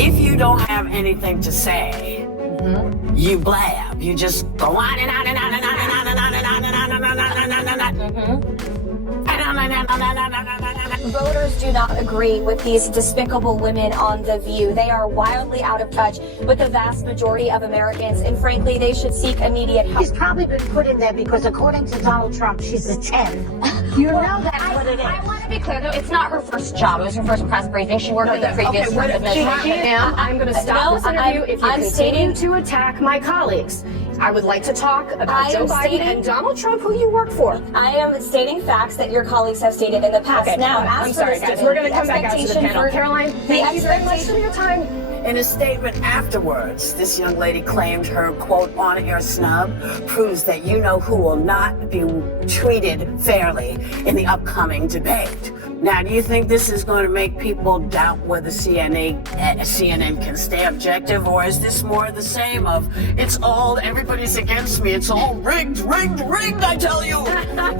If you don't have anything to say, you blab. You just go on and on and on and on and on and on and on and on and on and on and on and on. Voters do not agree with these despicable women on The View. They are wildly out of touch with the vast majority of Americans, and frankly, they should seek immediate help. She's probably been put in there because, according to Donald Trump, she's a 10. You know that's what it is. I want to be clear, though, it's not her first job. It was her first press briefing. She worked in the previous Trump administration. I'm going to stop this interview if you continue to attack my colleagues. I would like to talk about Joe Biden and Donald Trump, who you work for. I am stating facts that your colleagues have stated in the past. Okay, now, I'm sorry, guys. We're going to come back out to the panel. Caroline, thank you very much for your time. In a statement afterwards, this young lady claimed her, quote, on-air snub proves that you know who will not be treated fairly in the upcoming debate. Now, do you think this is going to make people doubt whether CNN can stay objective, or is this more of the same of, everybody's against me, it's all rigged, I tell you.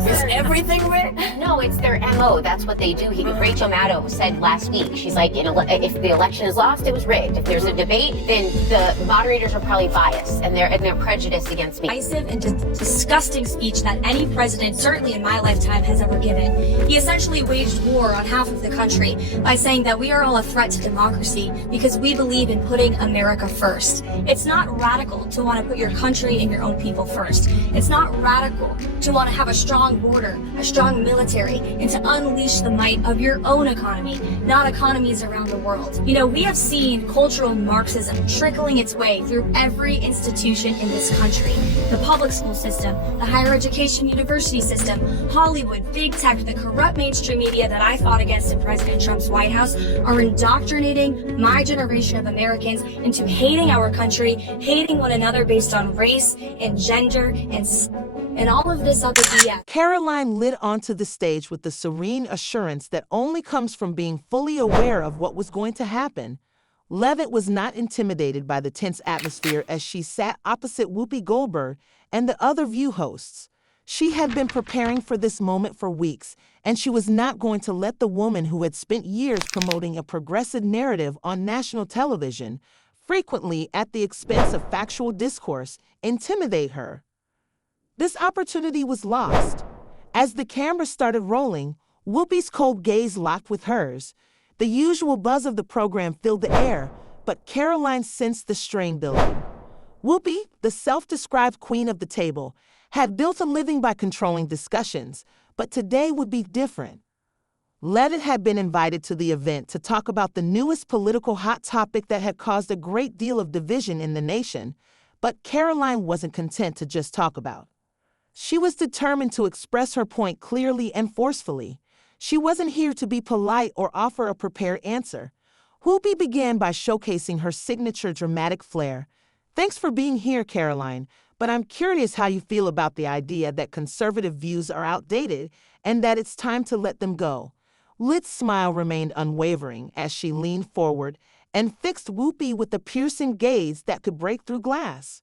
Is everything rigged? No, it's their MO. That's what they do. Rachel Maddow said last week, she's like, if the election is lost, it was rigged. If there's a debate, then the moderators are probably biased and they're prejudiced against me. Divisive and disgusting speech that any president, certainly in my lifetime, has ever given. He essentially waged war on half of the country by saying that we are all a threat to democracy because we believe in putting America first. It's not radical to want to put your country and your own people first. It's not radical to want to have a strong border, a strong military, and to unleash the might of your own economy, not economies around the world. You know, we have seen cultural Marxism trickling its way through every institution in this country. The public school system, the higher education university system, Hollywood, big tech, the corrupt mainstream media that I fought against in President Trump's White House are indoctrinating my generation of Americans into hating our country, hating one another based on race and gender and all of this other BS. Karoline lit onto the stage with the serene assurance that only comes from being fully aware of what was going to happen. Leavitt was not intimidated by the tense atmosphere as she sat opposite Whoopi Goldberg and the other View hosts. She had been preparing for this moment for weeks, and she was not going to let the woman who had spent years promoting a progressive narrative on national television, frequently at the expense of factual discourse, intimidate her. This opportunity was lost. As the camera started rolling, Whoopi's cold gaze locked with hers. The usual buzz of the program filled the air, but Karoline sensed the strain building. Whoopi, the self-described queen of the table, had built a living by controlling discussions, but today would be different. Leavitt had been invited to the event to talk about the newest political hot topic that had caused a great deal of division in the nation, but Karoline wasn't content to just talk about. She was determined to express her point clearly and forcefully. She wasn't here to be polite or offer a prepared answer. Whoopi began by showcasing her signature dramatic flair. Thanks for being here, Karoline, but I'm curious how you feel about the idea that conservative views are outdated and that it's time to let them go. Lit's smile remained unwavering as she leaned forward and fixed Whoopi with a piercing gaze that could break through glass.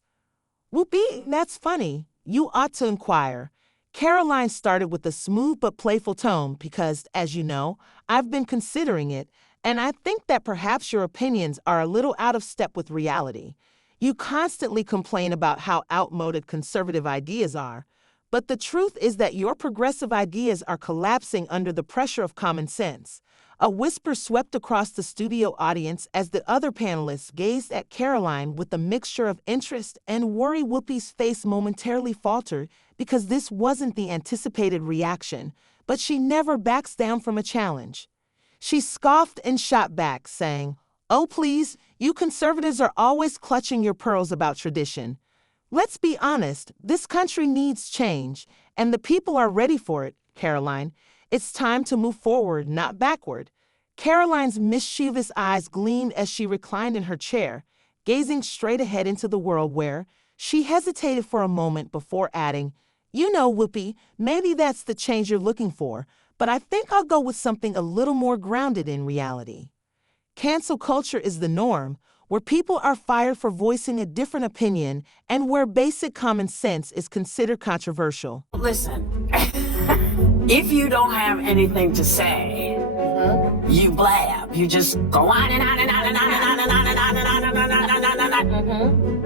Whoopi, that's funny. You ought to inquire. Karoline started with a smooth but playful tone because, as you know, I've been considering it, and I think that perhaps your opinions are a little out of step with reality. You constantly complain about how outmoded conservative ideas are, but the truth is that your progressive ideas are collapsing under the pressure of common sense. A whisper swept across the studio audience as the other panelists gazed at Karoline with a mixture of interest and worry. Whoopi's face momentarily faltered because this wasn't the anticipated reaction, but she never backs down from a challenge. She scoffed and shot back, saying, "Oh, please, you conservatives are always clutching your pearls about tradition. Let's be honest, this country needs change, and the people are ready for it, Karoline. It's time to move forward, not backward." Karoline's mischievous eyes gleamed as she reclined in her chair, gazing straight ahead into the world where she hesitated for a moment before adding, "You know, Whoopi, maybe that's the change you're looking for, but I think I'll go with something a little more grounded in reality. Cancel culture is the norm, where people are fired for voicing a different opinion and where basic common sense is considered controversial." Listen, if you don't have anything to say, you blab. You just go on and on and on and on and on and on and on and on and on and on and on.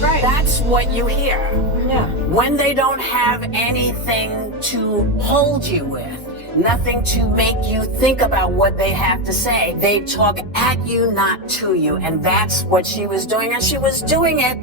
Right. That's what you hear. Yeah. When they don't have anything to hold you with, nothing to make you think about what they have to say, they talk at you, not to you. And that's what she was doing. And she was doing it,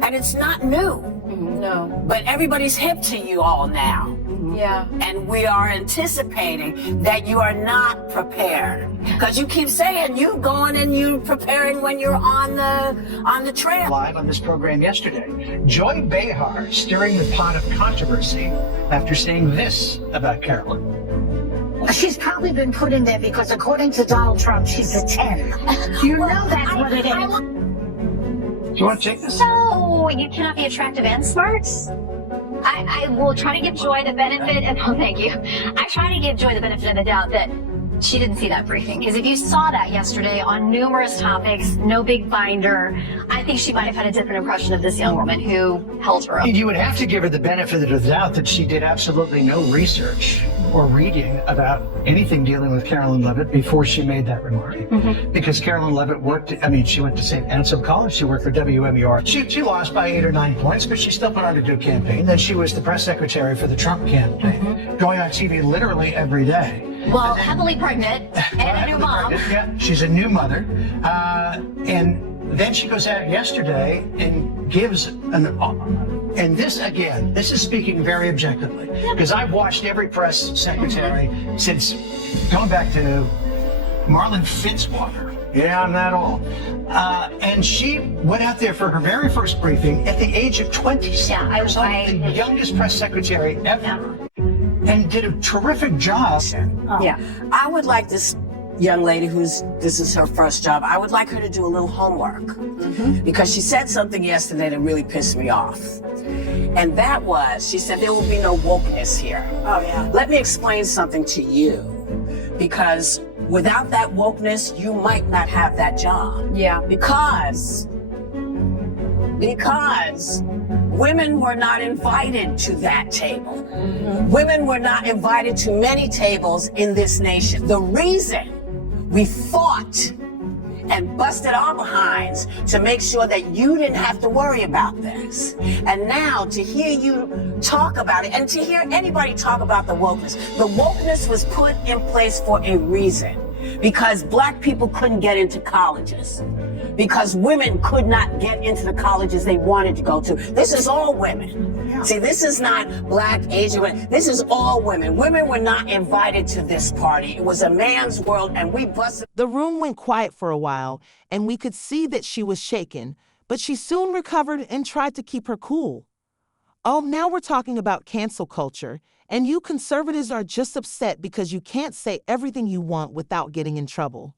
and it's not new. No. But everybody's hip to you all now. Yeah. And we are anticipating that you are not prepared. Because you keep saying you going and you preparing when you're on the trail. Live on this program yesterday, Joy Behar stirring the pot of controversy after saying this about Karoline. She's probably been put in there because according to Donald Trump, she's a 10. You know that's what it is. Do you want to take this? So you cannot be attractive and smart? I will try to give Joy the benefit, and oh, thank you. I try to give Joy the benefit of the doubt that she didn't see that briefing. Because if you saw that yesterday on numerous topics, no big binder, I think she might have had a different impression of this young woman who held her up. You would have to give her the benefit of the doubt that she did absolutely no research or reading about anything dealing with Karoline Leavitt before she made that remark. Because Karoline Leavitt she went to St. Ansel College, she worked for WMUR. She lost by 8 or 9 points, but she still put on a good campaign. Then she was the press secretary for the Trump campaign, going on TV literally every day. Well, heavily pregnant and a new mom. Yeah, she's a new mother. And then she goes out yesterday and gives and this again, this is speaking very objectively, because I've watched every press secretary since going back to Marlon Fitzwater. Yeah, I'm that old. And she went out there for her very first briefing at the age of 27 years old, the youngest press secretary ever, and did a terrific job. Yeah. I would like this young lady this is her first job, I would like her to do a little homework. Because she said something yesterday that really pissed me off. And that was, she said there will be no wokeness here. Oh yeah. Let me explain something to you. Because without that wokeness, you might not have that job. Yeah. Because women were not invited to that table. Women were not invited to many tables in this nation. The reason we fought and busted our behinds to make sure that you didn't have to worry about this. And now to hear you talk about it and to hear anybody talk about the wokeness was put in place for a reason. Because black people couldn't get into colleges. Because women could not get into the colleges they wanted to go to. This is all women. See, this is not black, Asian women. This is all women. Women were not invited to this party. It was a man's world, and we busted. The room went quiet for a while, and we could see that she was shaken, but she soon recovered and tried to keep her cool. Oh, now we're talking about cancel culture, and you conservatives are just upset because you can't say everything you want without getting in trouble.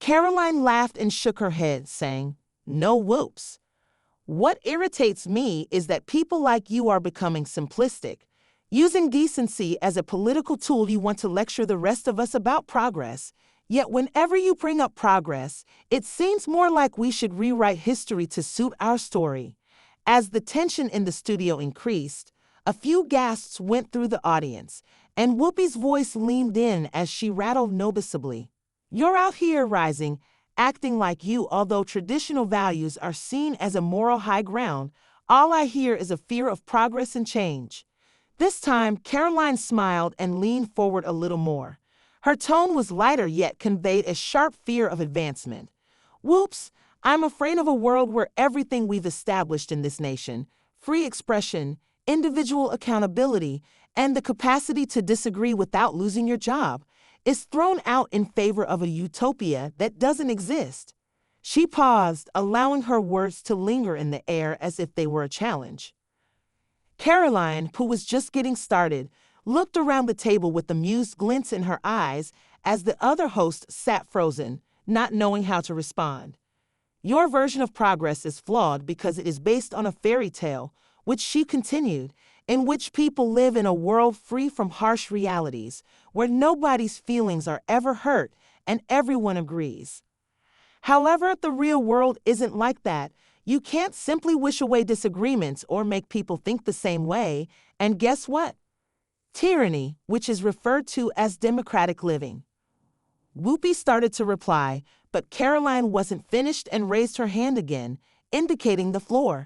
Karoline laughed and shook her head, saying, "No whoops. What irritates me is that people like you are becoming simplistic. Using decency as a political tool, you want to lecture the rest of us about progress. Yet whenever you bring up progress, it seems more like we should rewrite history to suit our story." As the tension in the studio increased, a few gasps went through the audience, and Whoopi's voice leaned in as she rattled noticeably. "You're out here, Rising, acting like you, although traditional values are seen as a moral high ground. All I hear is a fear of progress and change." This time, Karoline smiled and leaned forward a little more. Her tone was lighter yet conveyed a sharp fear of advancement. "Whoops, I'm afraid of a world where everything we've established in this nation, free expression, individual accountability, and the capacity to disagree without losing your job, is thrown out in favor of a utopia that doesn't exist." She paused, allowing her words to linger in the air as if they were a challenge. Karoline, who was just getting started, looked around the table with amused glints in her eyes as the other host sat frozen, not knowing how to respond. "Your version of progress is flawed because it is based on a fairy tale," which she continued, "in which people live in a world free from harsh realities, where nobody's feelings are ever hurt and everyone agrees. However, the real world isn't like that. You can't simply wish away disagreements or make people think the same way, and guess what? tyranny, which is referred to as democratic living. Whoopi started to reply, but Karoline wasn't finished and raised her hand again, indicating the floor.